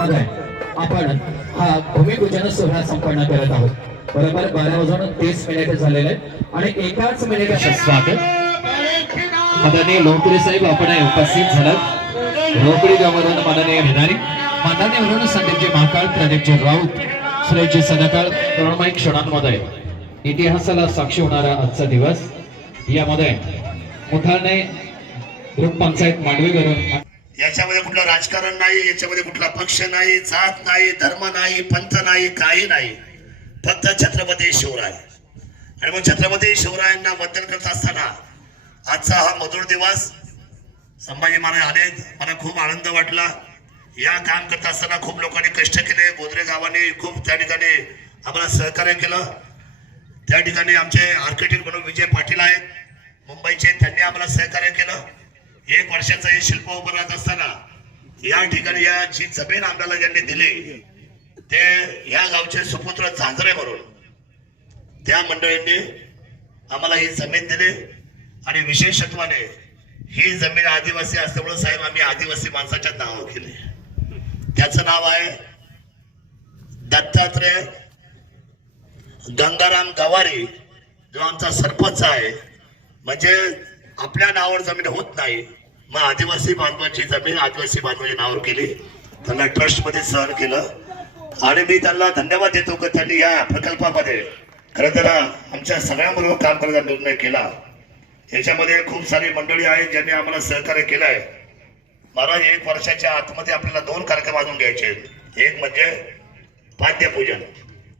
मंडळामध्ये आपण हा भूमिपूजन सोहळा संपन्न करत आहोत. बरोबर? बारा वाजून तीस मिनिट झालेले आहेत. आणि एकाच मिनिटाचं स्वागत. मदने लोकरे साहेब आपण उपस्थित झालात. रोकडी गावावरून माननीय भिनारी माननीय संदीपजी महाकाळ प्रदीपजी राऊत सुरेशजी सदाकाळ तरुणमय क्षणांमध्ये. इतिहासाला साक्षी होणारा आजचा दिवस. यामध्ये मुठाने ग्रुप पंचायत मांडवी करून याच्यामध्ये कुठलं राजकारण नाही याच्यामध्ये कुठला पक्ष नाही जात नाही धर्म नाही पंथ नाही काही नाही. फक्त छत्रपती शिवराय. आणि मग छत्रपती शिवरायांना वंदन करत असताना आजचा हा मधुर दिवस संभाजी महाराज आले. मला खूप आनंद वाटला. या काम करत असताना खूप लोकांनी कष्ट केले. बोदरे गावाने खूप त्या ठिकाणी आम्हाला सहकार्य केलं. त्या ठिकाणी आमचे आर्किटेक्ट म्हणून विजय पाटील आहेत. मुंबईचे त्यांनी आम्हाला सहकार्य केलं. एक वर्षाचं हे शिल्प उभारत असताना या ठिकाणी या जी जमीन आम्हाला ज्यांनी दिली ते या गावचे सुपुत्र झांजरे म्हणून त्या मंडळींनी आम्हाला ही जमीन दिली आणि विशेषत्वाने ही जमीन आदिवासी असल्यामुळे साहेब आम्ही आदिवासी माणसाच्या नावावर केली. त्याचं नाव आहे दत्तात्रय गंगाराम गवारी जो आमचा सरपंच आहे. म्हणजे आपल्या नावावर जमीन होत नाही. मग आदिवासी बांधवांची जमीन आदिवासी बांधवांच्या नावावर केली. त्यांना ट्रस्टमध्ये सहन केलं. आणि मी त्यांना धन्यवाद देतो की त्यांनी या प्रकल्पामध्ये खरं तर आमच्या सगळ्यांबरोबर काम करायचा निर्णय केला. याच्यामध्ये खूप सारी मंडळी आहेत ज्यांनी आम्हाला सहकार्य केलंय. महाराज एक वर्षाच्या आतमध्ये आपल्याला दोन कार्यक्रम अजून घ्यायचे एक म्हणजे पाद्यपूजन